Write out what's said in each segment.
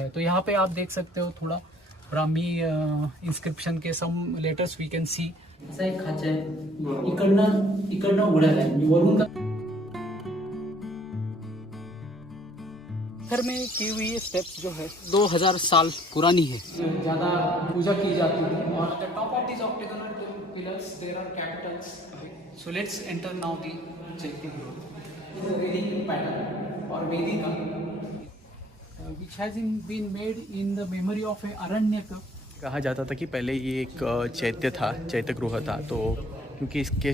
है। तो यहाँ पे आप देख सकते हो थोड़ा ब्राह्मी इंस्क्रिप्शन के some letters we can see. असा एक खाचा आहे, इकडनं उघड्या आहे वरून का घर में की हुई ये स्टेप्स जो है 2000 साल पुरानी है। ज़्यादा पूजा की जाती है और the top of this octagonal pillars there are capitals. So let's enter now the chaitya griha. वैदिक पैटर्न और वेदिका which has been made in the memory of a Aranyaka। कहा जाता था कि पहले ये एक चैत्य था, चैत्य गृह था, तो क्योंकि इसके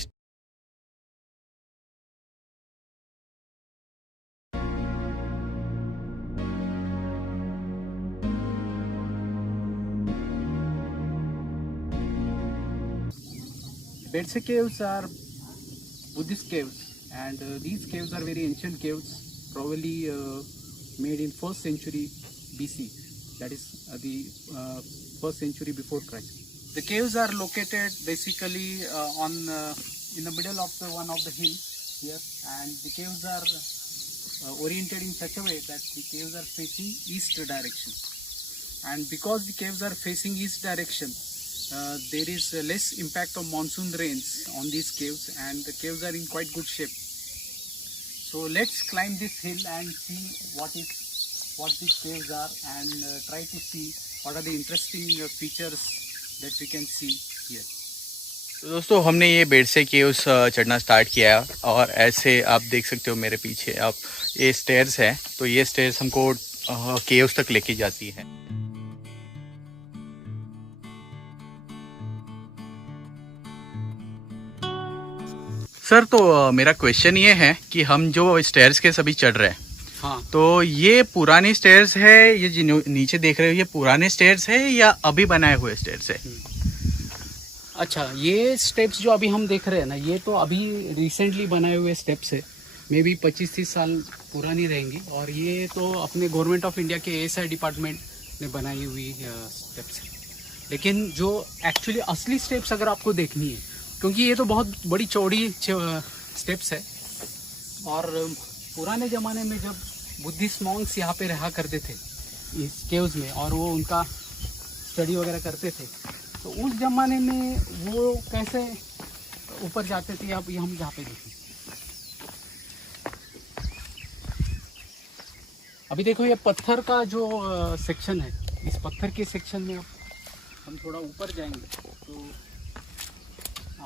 Bedse caves are Buddhist caves, and these caves are very ancient caves, probably made in 1st century BC, that is the 1st century before Christ. The caves are located basically on in the middle of one of the hills here, and the caves are oriented in such a way that the caves are facing east direction. And because the caves are facing east direction, there is less impact of monsoon rains on these caves, and the caves are in quite good shape. So let's climb this hill and see what these caves are, and try to see what are the interesting features that we can see here. तो दोस्तों हमने ये बेडसे केव्स चढ़ना स्टार्ट किया है, और ऐसे आप देख सकते हो मेरे पीछे आप ये स्टेयर्स हैं, तो ये स्टेयर्स हमको केव्स तक लेके जाती है। सर तो मेरा क्वेश्चन ये है कि हम जो स्टेयर्स के सभी चढ़ रहे हैं, हाँ, तो ये पुराने स्टेयर्स है, ये जो नीचे देख रहे हो ये पुराने स्टेयर्स है या अभी बनाए हुए स्टेयर्स है? अच्छा, ये स्टेप्स जो अभी हम देख रहे हैं ना, ये तो अभी रिसेंटली बनाए हुए स्टेप्स है, मे बी 25-30 साल पुरानी रहेंगी। और ये तो अपने गवर्नमेंट ऑफ इंडिया के एएसआई डिपार्टमेंट ने बनाई हुई स्टेप्स है। लेकिन जो एक्चुअली असली स्टेप्स अगर आपको देखनी है, क्योंकि ये तो बहुत बड़ी चौड़ी स्टेप्स है, और पुराने ज़माने में जब बुद्धिस्ट मॉन्क्स यहाँ पे रहा करते थे इस केव्स में, और वो उनका स्टडी वगैरह करते थे, तो उस ज़माने में वो कैसे ऊपर जाते थे, अब ये हम जहाँ पे देखें। अभी देखो ये पत्थर का जो सेक्शन है, इस पत्थर के सेक्शन में अब हम थोड़ा ऊपर जाएंगे तो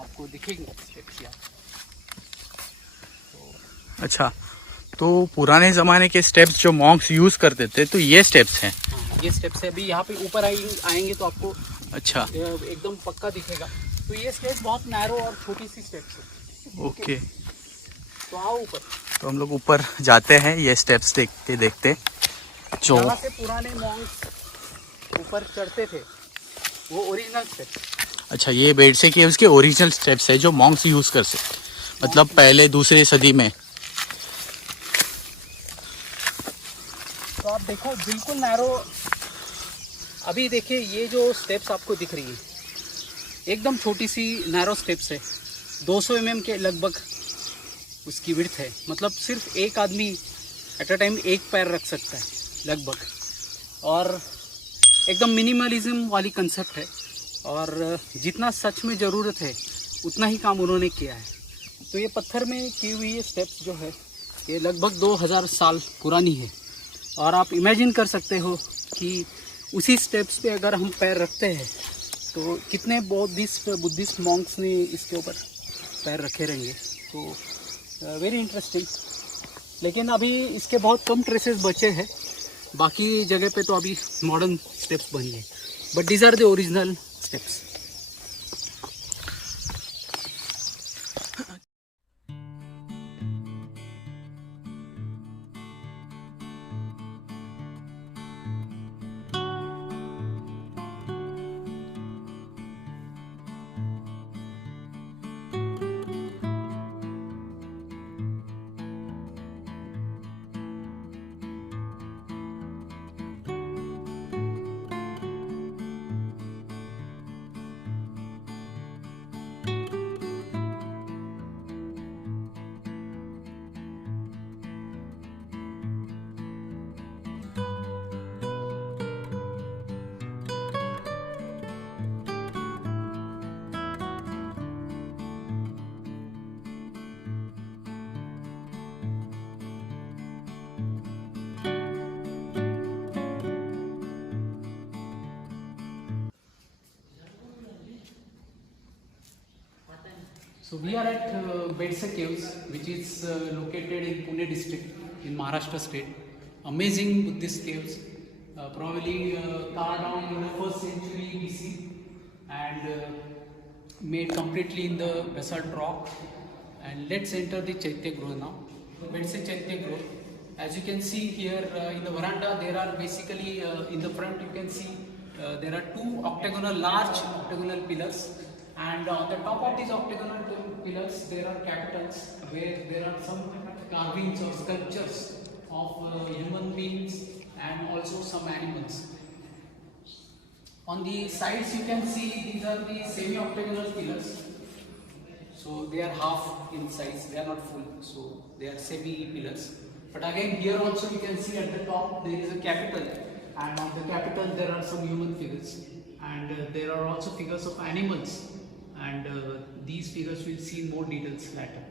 आपको दिखेंगे स्टेप्स यहाँ। अच्छा, तो पुराने ज़माने के स्टेप्स जो मॉन्क्स यूज़ करते थे, तो ये स्टेप्स हैं? हाँ, ये स्टेप्स है। अभी यहाँ पे ऊपर आएंगे तो आपको अच्छा, एकदम पक्का दिखेगा। तो ये स्टेप्स बहुत नैरो और छोटी सी स्टेप्स है। ओके, तो आओ ऊपर। तो हम लोग ऊपर जाते हैं ये स्टेप्स देखते देखते। जो जहाँ से पुराने मॉन्क्स ऊपर चढ़ते थे वो ओरिजिनल स्टेप्स। अच्छा, ये बेडसे केव्स के ओरिजिनल स्टेप्स है जो मॉन्क्स यूज़ कर सकते, मतलब पहले दूसरे सदी में। तो आप देखो बिल्कुल नैरो। अभी देखिए ये जो स्टेप्स आपको दिख रही है एकदम छोटी सी नैरो स्टेप्स है, 200 mm के लगभग उसकी विड्थ है। मतलब सिर्फ एक आदमी एट अ टाइम एक पैर रख सकता है लगभग, और एकदम मिनिमलिज्म वाली कंसेप्ट है, और जितना सच में ज़रूरत है उतना ही काम उन्होंने किया है। तो ये पत्थर में की हुई ये स्टेप्स जो है ये लगभग 2000 साल पुरानी है, और आप इमेजिन कर सकते हो कि उसी स्टेप्स पे अगर हम पैर रखते हैं तो कितने बुद्धिस्ट मॉन्क्स ने इसके ऊपर पैर रखे रहेंगे। तो वेरी इंटरेस्टिंग। लेकिन अभी इसके बहुत कम ट्रेसेस बचे हैं, बाकी जगह पे तो अभी मॉडर्न स्टेप्स बनी है, but these are the original steps. So we are at Bedse Caves, which is located in Pune district in Maharashtra state. Amazing Buddhist caves, probably carved down in the 1st century BC and made completely in the basalt rock. And let's enter the Chaitya Grove now. Bedse Chaitya Grove. As you can see here in the veranda, there are basically in the front you can see there are two large octagonal pillars. And on the top of these octagonal pillars, there are capitals where there are some carvings or sculptures of human beings and also some animals. On the sides, you can see these are the semi-octagonal pillars. So they are half in size, they are not full, so they are semi-pillars. But again, here also you can see at the top there is a capital, and on the capital there are some human figures, and there are also figures of animals. And these figures we'll see in more details later.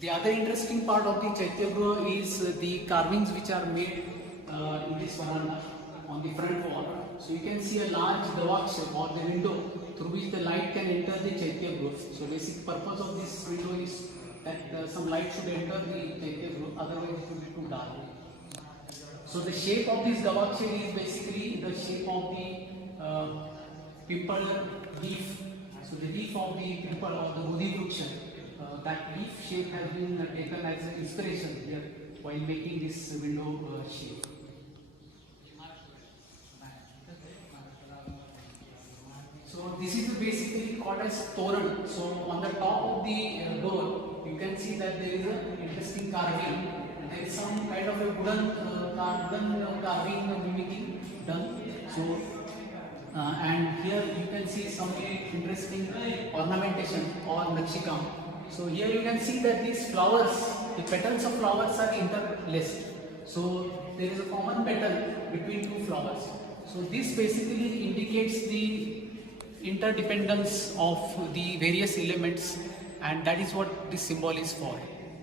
The other interesting part of the Chaitya Grove is the carvings which are made in this veranda on the front wall. So you can see a large Davaksha or the window through which the light can enter the Chaitya Grove. So basic purpose of this window is that some light should enter the Chaitya Grove, otherwise it will be too dark. So the shape of this Davaksha is basically the shape of the pipal leaf. So the leaf of the pipal or the Bodhi Vruksha, that leaf shape has been taken as an inspiration here while making this window shape. So this is basically called as Toran. So on the top of the door, you can see that there is an interesting carving. There is some kind of a wooden carving mimicking done. So and here you can see some interesting ornamentation or nakshikam. So here you can see that these flowers, the petals of flowers are interlaced. So there is a common petal between two flowers. So this basically indicates the interdependence of the various elements, and that is what this symbol is for.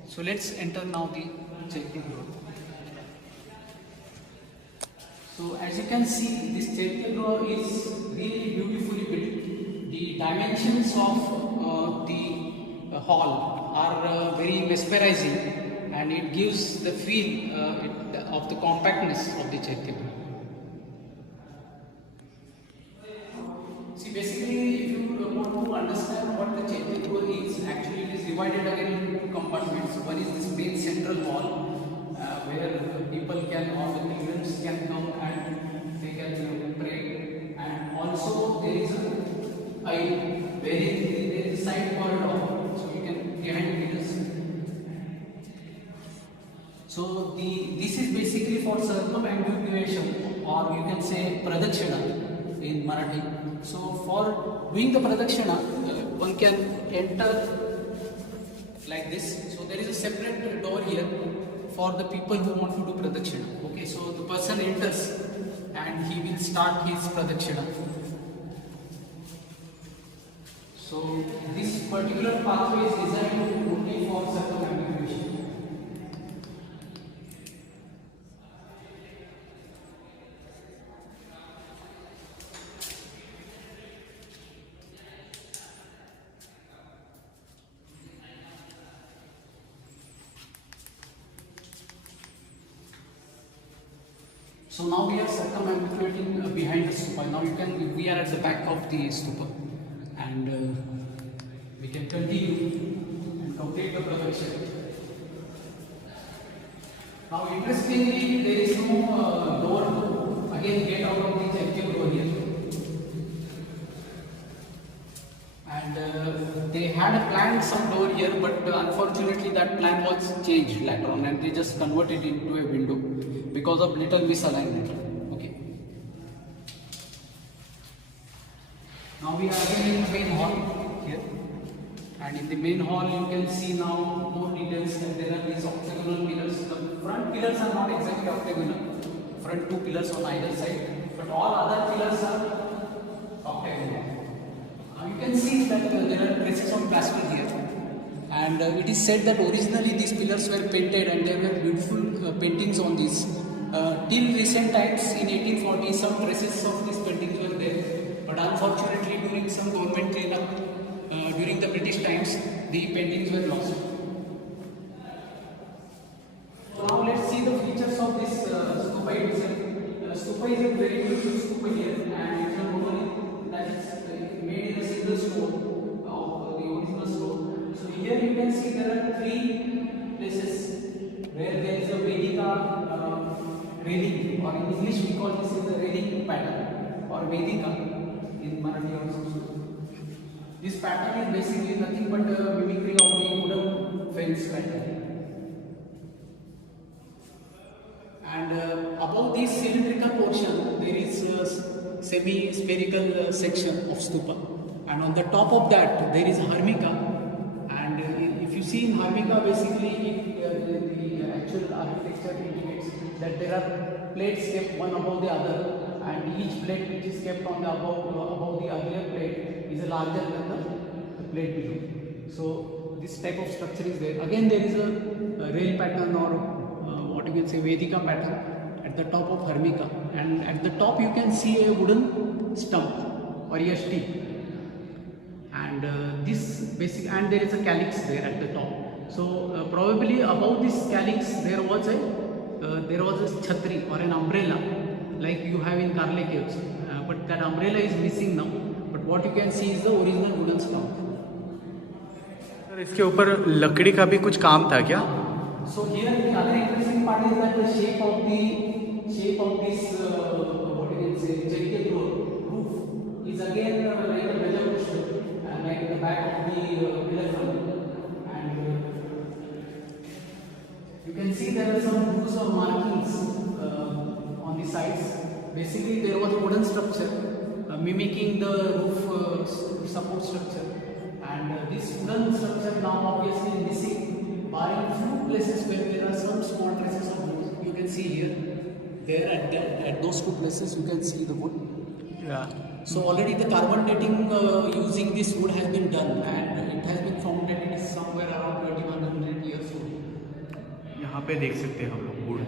So let's enter now the Chaitya Grove. So as you can see, this Chaitya Grove is really beautifully built. The dimensions of the hall are very mesmerizing, and it gives the feel of the compactness of the Chaitya Grove. See, basically, if you want to understand what the Chaitya Grove is, actually it is divided again into two compartments. One is this main central hall, where people can, or the pilgrims can come and they can pray. And also there is a aisle, where there is a side corridor, so you can behind pillars. So this is basically for circumambulation, or you can say pradakshina in Marathi. So for doing the pradakshina, one can enter like this. So there is a separate door here for the people who want to do pradakshina. Okay, so the person enters and he will start his pradakshina. So this particular pathway is designed only for circumambulation. So now we are circumambulating behind the stupa. Now we are at the back of the stupa, and we can continue and complete the pradakshina. Now interestingly, there is no door, again get out of the Chaitya Grove here. And they had planned some door here, but unfortunately that plan was changed later on, and they just converted it into a window because of little misalignment. Okay. Now we are again in the main hall here, and in the main hall you can see now more details that there are these octagonal pillars. The front pillars are not exactly octagonal, front two pillars on either side, but all other pillars are octagonal. Now you can see that there are traces of plaster here. And it is said that originally these pillars were painted, and there were beautiful paintings on these. Till recent times, in 1840, some traces of these paintings were but unfortunately during some government cleanup during the British times, the paintings were lost. Now let's see the features of this stupa itself. Stupa is a very beautiful stupa here, and it's a monolith that is made in a single stone of the original stone. So here you can see there are three places where there is a Vedika railing, or in English we call this as a railing pattern or Vedika in Marathi or Sanskrit. This pattern is basically nothing but a mimicry of the wooden fence pattern. And above this cylindrical portion, there is a semi-spherical section of stupa, and on the top of that there is Harmika. And if you see in Harmika, basically the actual architecture indicates that there are plates kept one above the other, and each plate which is kept on the above the earlier plate is larger than the plate below. So this type of structure is there. Again, there is a rail pattern, or what you can say Vedika pattern at the top of Harmika, and at the top you can see a wooden stump or yashti, and this basic, and there is a calyx there at the top. So probably above this calyx there was a chhatri or an umbrella like you have in Karle caves, but that umbrella is missing now, but what you can see is the original wooden stump. Sir इसके ऊपर लकड़ी का भी कुछ काम था क्या? So here the other interesting part is that the shape of this what you can say jagged roof is again like a Gajapushpa, like the back of the pillar front, and you can see there are some grooves or markings on the sides. Basically there was a wooden structure mimicking the roof support structure, and this wooden structure now obviously is missing, barring few places where there are some small traces of wood. You can see here, there at those two places you can see the wood. Yeah. So already the carbon dating using this wood has been done, and it has been found that it is somewhere around 2100 years old. यहाँ पे देख सकते हैं हम लोग वुड,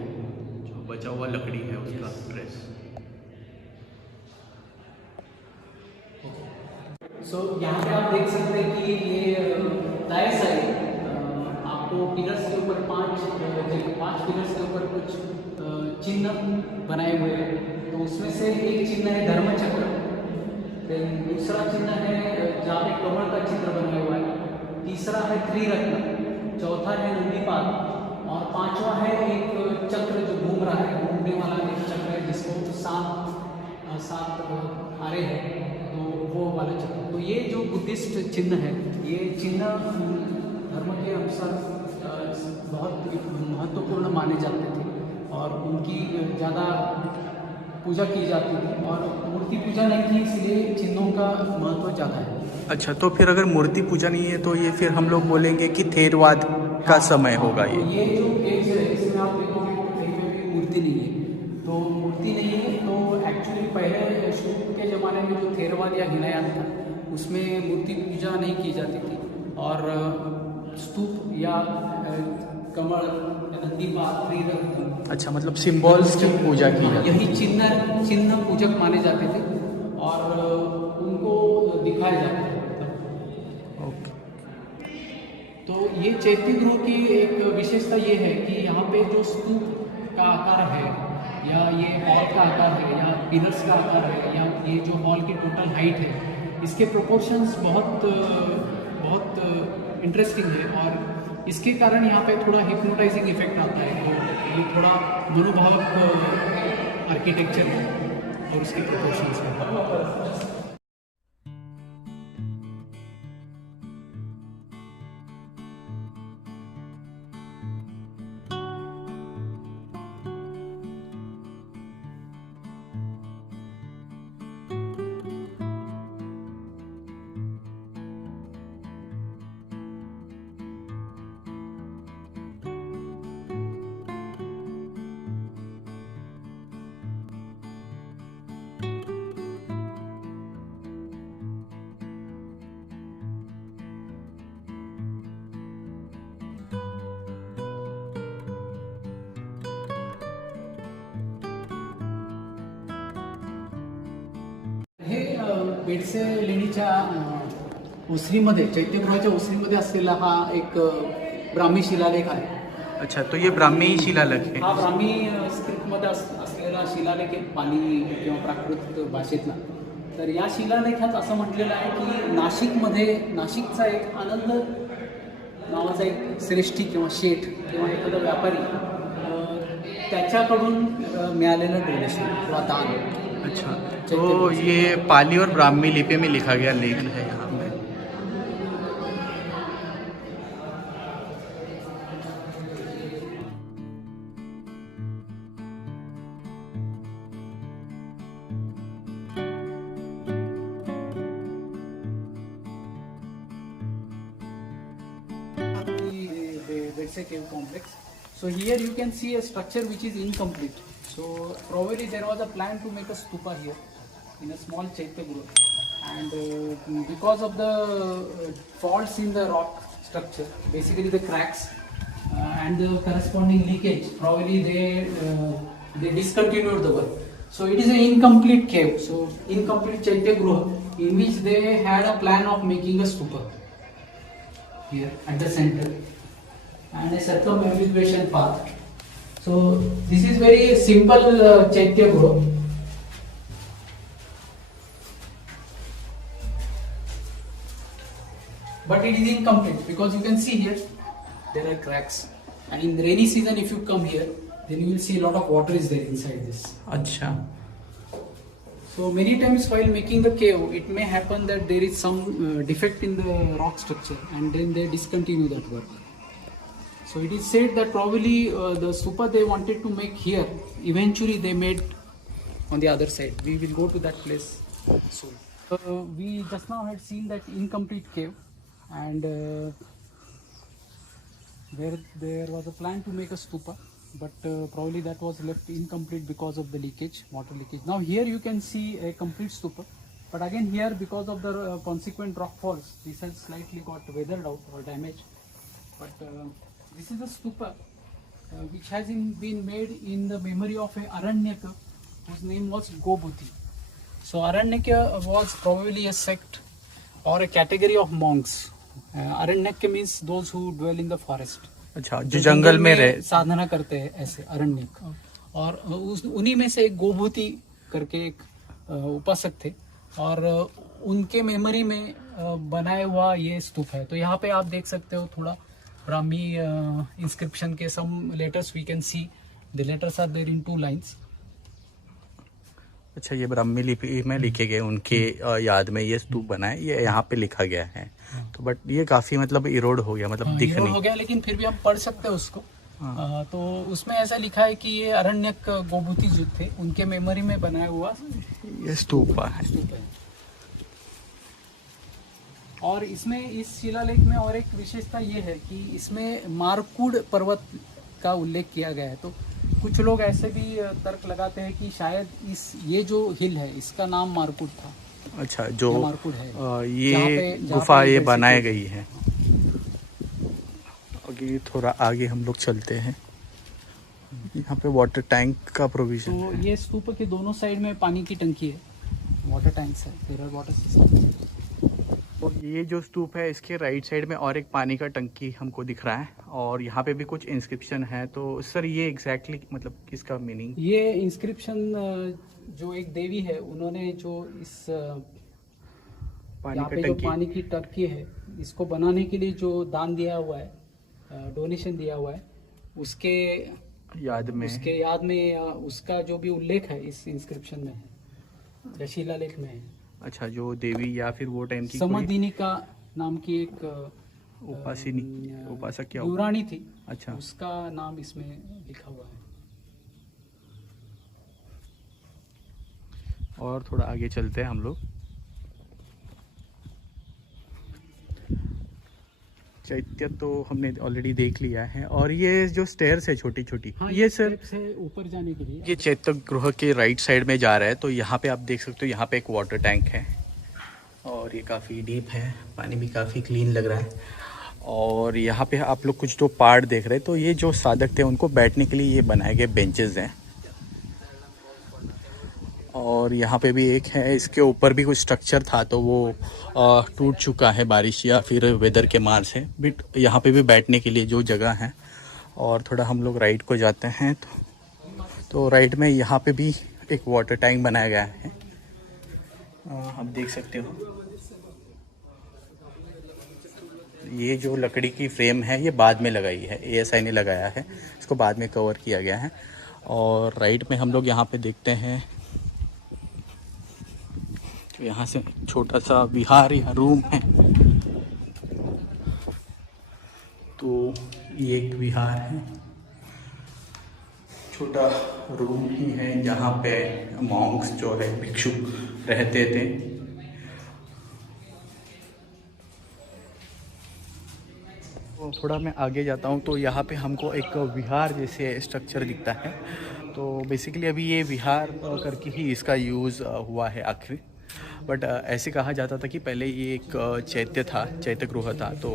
जो बचा हुआ लकड़ी है उसका ट्रेस. So यहाँ पे आप देख सकते हैं कि ये दाएं साइड आपको पिलर्स के ऊपर पांच पिलर्स के ऊपर कुछ चिन्ह बनाए हुए हैं. तो उसमें से एक चिन्ह है धर्म चक्र, देन दूसरा चिन्ह है जहाँ पे कमल का चित्र बना हुआ है, तीसरा है त्रिरत्न, चौथा है नंदीपाद, और पांचवा है एक चक्र जो घूम रहा है, घूमने वाला एक चक्र है जिसको सात आरे हैं, तो वो वाला चक्र. तो ये जो बुद्धिस्ट चिन्ह है, ये चिन्ह धर्म के अनुसार बहुत महत्वपूर्ण माने जाते थे और उनकी ज़्यादा पूजा की जाती थी, और मूर्ति पूजा नहीं थी इसलिए चिन्हों का महत्व ज़्यादा है. अच्छा, तो फिर अगर मूर्ति पूजा नहीं है तो ये फिर हम लोग बोलेंगे कि थेरवाद का समय होगा ये. ये जो केज है इसमें आप देखोगे कहीं पे भी मूर्ति नहीं है. तो मूर्ति नहीं है तो एक्चुअली पहले शुरू के ज़माने में जो थेरवाद या हिनायान था उसमें मूर्ति पूजा नहीं की जाती थी, और स्तूप या कमल नंदीपाद त्रिरत्न, अच्छा मतलब सिंबल्स की पूजा की जाती, यही चिन्ह पूजक माने जाते थे और उनको दिखाया जाता था. ओके. तो ये चैत्य गृह की एक विशेषता ये है कि यहाँ पे जो स्तूप का आकार है, या ये हॉल का आकार है, या पिलर्स का आकार है, या ये जो हॉल की टोटल हाइट है, इसके प्रोपोर्शंस बहुत इंटरेस्टिंग है, और इसके कारण यहाँ पे थोड़ा हिप्नोटाइजिंग इफेक्ट आता है. तो ये थोड़ा मनोभावक आर्किटेक्चर है और उसके प्रोपोर्शंस है. बेडसे लेणीच्या ओसरीमध्ये, चैत्यगृहाच्या ओसरीमध्ये असलेला हा एक ब्राह्मी शिलालेख आहे. अच्छा, तो ये ब्राह्मी शिलालेख है. हा ब्राह्मी स्क्रिप्टमध्ये असलेला शिलालेख आहे, पाली किंवा प्राकृत भाषेतला. तर या शिलालेखात असं म्हटलेलं आहे की नाशिकचा एक आनंद नावाचा एक श्रेष्ठी किंवा शेठ किंवा एखादा व्यापारी त्याच्याकडून मिळालेलं डोनेशन किंवा दान. अच्छा, तो ये पाली और ब्राह्मी लिपि में लिखा गया लेख है यहाँ पे. Bedse cave complex. So here you can see a structure which is incomplete. So probably there was a plan to make a stupa here in a small Chaitya-gruha, and because of the faults in the rock structure, basically the cracks and the corresponding leakage, probably they discontinued the work. So it is an incomplete cave, so incomplete Chaitya-gruha in which they had a plan of making a stupa here at the center and a circumambulation path. So this is very simple Chaitya-gruha. But it is incomplete because you can see here there are cracks, and in rainy season if you come here then you will see a lot of water is there inside this. अच्छा. So many times while making the cave it may happen that there is some defect in the rock structure and then they discontinue that work. So it is said that probably the stupa they wanted to make here, eventually they made on the other side. We will go to that place soon. We just now had seen that incomplete cave, and there was a plan to make a stupa, but probably that was left incomplete because of the leakage, water leakage. Now here you can see a complete stupa, but again here because of the consequent rock falls, this has slightly got weathered out or damaged. But this is a stupa which has been made in the memory of a Aranyaka whose name was Gobhuti. So Aranyaka was probably a sect or a category of monks. Aranyaka means those who dwell in the forest. अच्छा, जो जंगल में रहे, साधना करते हैं, ऐसे अरण्यक. और उन्हीं में से एक गोभूति करके एक उपासक थे, और उनके मेमोरी में बनाया हुआ ये स्तूप है. तो यहाँ पे आप देख सकते हो थोड़ा ब्राह्मी इंस्क्रिप्शन के some letters we can see. The letters are there in 2 lines. अच्छा, ये ब्राह्मी लिपि में लिखे गए उनके याद में ये स्तूप बना है, ये यहाँ पे लिखा गया है. तो बट ये काफी मतलब इरोड हो गया, मतलब दिख नहीं हो गया, लेकिन फिर भी हम पढ़ सकते हैं उसको. तो उसमें ऐसा लिखा है कि ये अरण्यक गोभूति जो थे उनके मेमोरी में बनाया हुआ ये स्तूप है. और इसमें इस शिलालेख में और एक विशेषता ये है कि इसमें मारकूड पर्वत का उल्लेख किया गया है. तो कुछ लोग ऐसे भी तर्क लगाते हैं कि शायद ये जो हिल है इसका नाम मारकूड था. अच्छा, जो मारकूड है ये गुफा ये बनाई गई है. आगे थोड़ा आगे हम लोग चलते हैं. यहाँ पे वाटर टैंक का प्रोविजन तो है. ये स्तूप के दोनों साइड में पानी की टंकी है, वाटर टैंक्स है, देयर आर वाटर सिस्टम. और ये जो स्तूप है इसके राइट साइड में और एक पानी का टंकी हमको दिख रहा है, और यहाँ पे भी कुछ इंस्क्रिप्शन है. तो सर ये एग्जैक्टली मतलब किसका मीनिंग? ये इंस्क्रिप्शन जो एक देवी है उन्होंने जो इस पानी यहाँ का पे जो टंकी. पानी की टंकी है इसको बनाने के लिए जो दान दिया हुआ है, डोनेशन दिया हुआ है, उसके याद में उसका जो भी उल्लेख है इस इंस्क्रिप्शन में है, या शिलालेख में है. अच्छा, जो देवी या फिर वो टाइम की समदिनिका नाम की एक उपासक क्या युवरानी थी. अच्छा, उसका नाम इसमें लिखा हुआ है. और थोड़ा आगे चलते हैं हम लोग. चैत्य तो हमने ऑलरेडी देख लिया है. और ये जो स्टेयर्स है छोटी छोटी, ये सर से ऊपर जाने के लिए ये चैत्य गृह के राइट साइड में जा रहा है. तो यहाँ पे आप देख सकते हो, यहाँ पे एक वाटर टैंक है और ये काफ़ी डीप है, पानी भी काफ़ी क्लीन लग रहा है. और यहाँ पे आप लोग कुछ जो पहाड़ देख रहे हैं, तो ये जो साधक थे उनको बैठने के लिए ये बनाए गए बेंचेस हैं. और और यहाँ पे भी एक है, इसके ऊपर भी कुछ स्ट्रक्चर था तो वो टूट चुका है बारिश या फिर वेदर के मार से। बट यहाँ पे भी बैठने के लिए जो जगह है। और थोड़ा हम लोग राइट को जाते हैं तो राइट में यहाँ पे भी एक वाटर टैंक बनाया गया है, आप देख सकते हो। ये जो लकड़ी की फ्रेम है ये बाद में लगाई है, ASI ने लगाया है, इसको बाद में कवर किया गया है। और राइट में हम लोग यहाँ पे देखते हैं तो यहाँ से छोटा सा विहार या रूम है। तो ये एक विहार है, छोटा रूम ही है जहाँ पे मॉन्क्स जो है भिक्षु रहते थे। तो थोड़ा मैं आगे जाता हूँ तो यहाँ पे हमको एक विहार जैसे स्ट्रक्चर दिखता है। तो बेसिकली अभी ये विहार करके ही इसका यूज़ हुआ है आखिर। बट ऐसे कहा जाता था कि पहले ये एक चैत्य गृह था। तो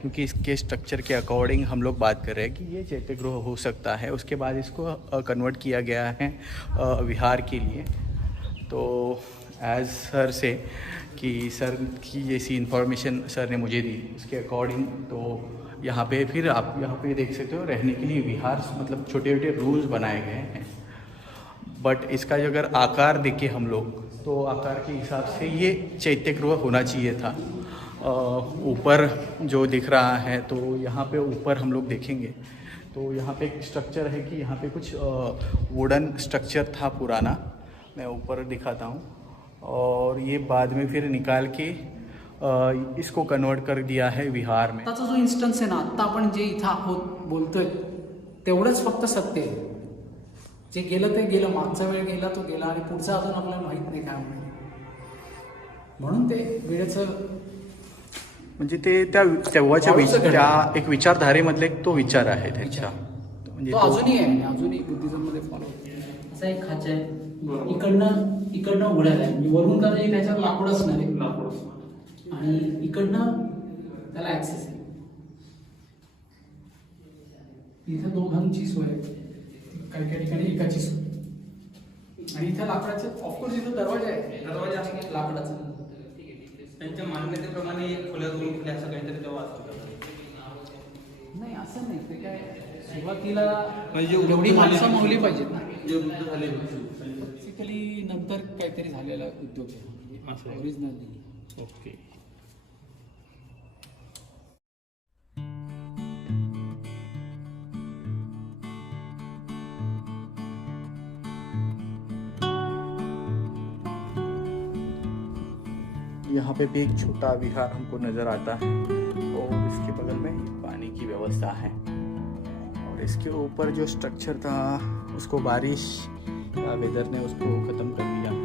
क्योंकि इसके स्ट्रक्चर के अकॉर्डिंग हम लोग बात कर रहे हैं कि ये चैत्य गृह हो सकता है, उसके बाद इसको कन्वर्ट किया गया है विहार के लिए। तो एज़ सर से कि सर की जैसी इन्फॉर्मेशन सर ने मुझे दी उसके अकॉर्डिंग, तो यहाँ पे फिर आप यहाँ पे देख सकते हो रहने के लिए विहार मतलब छोटे छोटे रूम्स बनाए गए हैं। बट इसका अगर आकार देखें हम लोग तो आकार के हिसाब से ये चैत्य गृह होना चाहिए था। ऊपर जो दिख रहा है तो यहाँ पे ऊपर हम लोग देखेंगे तो यहाँ पे एक स्ट्रक्चर है कि यहाँ पे कुछ वुडन स्ट्रक्चर था पुराना, मैं ऊपर दिखाता हूँ। और ये बाद में फिर निकाल के इसको कन्वर्ट कर दिया है विहार में। आताचा जो इन्स्टन्स आहे ना, आता आपण जे इथं आहोत बोलतोय तेवढंच फक्त सत्य आहे। जे गेलं ते गेलं, मागचा वेळ गेला तो गेला आणि पुढचा अजून आपल्याला माहित नाही काय होईल। म्हणून ते वेळेचं म्हणजे ते तेव्हाच्या एक विचारधारेमधले तो विचार आहे त्याचा, म्हणजे तो अजूनही आहे, अजूनही बुद्धिझममध्ये फॉलो होतो। असा एक खाचा आहे, इकडनं उघडायला आहे, म्हणजे वरून का नाही त्याच्यावर लाकूड असणार आहे, आणि इकडनं त्याला ऍक्सेस आहे। इथे दोघांची सोय आहे, काही काही ठिकाणी एकाची सोय, आणि इथे लाकडाचं ऑफकोर्स इथं दरवाजा आहे, दरवाजा लाकडाचा। त्यांच्या मान्यतेप्रमाणे खुल्या दोन खुल्या असं काहीतरी तेव्हा नाही असं नाही, ते काय सुरुवातीला एवढी माणसं मावली पाहिजेत ना, जे वृद्ध झाले बेसिकली नंतर काहीतरी झालेला उद्योग आहे, ओरिजिनल नाही। ओके। यहाँ पे भी एक छोटा विहार हमको नज़र आता है और इसके बगल में पानी की व्यवस्था है। और इसके ऊपर जो स्ट्रक्चर था उसको बारिश या वेदर ने उसको ख़त्म कर दिया है।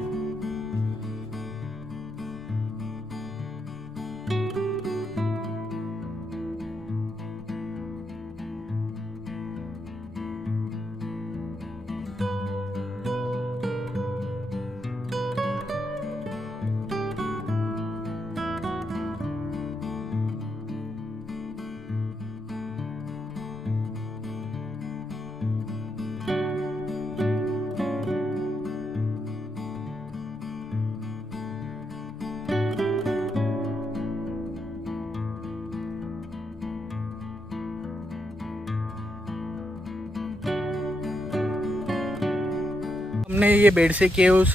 हमने ये बेडसे केव्स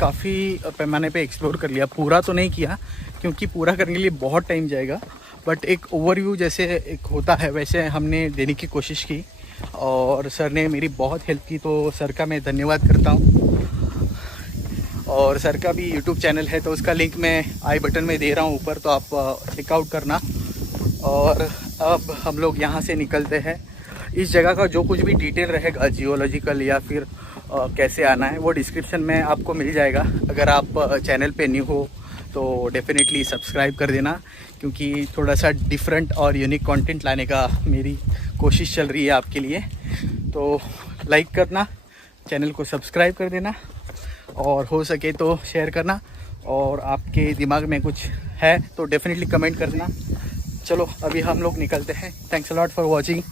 काफ़ी पैमाने पे एक्सप्लोर कर लिया, पूरा तो नहीं किया क्योंकि पूरा करने के लिए बहुत टाइम जाएगा। बट एक ओवरव्यू जैसे एक होता है वैसे हमने देने की कोशिश की और सर ने मेरी बहुत हेल्प की, तो सर का मैं धन्यवाद करता हूँ। और सर का भी यूट्यूब चैनल है तो उसका लिंक मैं आई बटन में दे रहा हूँ ऊपर, तो आप चेकआउट करना। और अब हम लोग यहाँ से निकलते हैं। इस जगह का जो कुछ भी डिटेल रहेगा जियोलॉजिकल या फिर कैसे आना है वो डिस्क्रिप्शन में आपको मिल जाएगा। अगर आप चैनल पे न्यू हो तो डेफिनेटली सब्सक्राइब कर देना, क्योंकि थोड़ा सा डिफरेंट और यूनिक कंटेंट लाने का मेरी कोशिश चल रही है आपके लिए। तो लाइक करना, चैनल को सब्सक्राइब कर देना और हो सके तो शेयर करना। और आपके दिमाग में कुछ है तो डेफिनेटली कमेंट कर देना। चलो अभी हम लोग निकलते हैं। Thanks a lot for watching.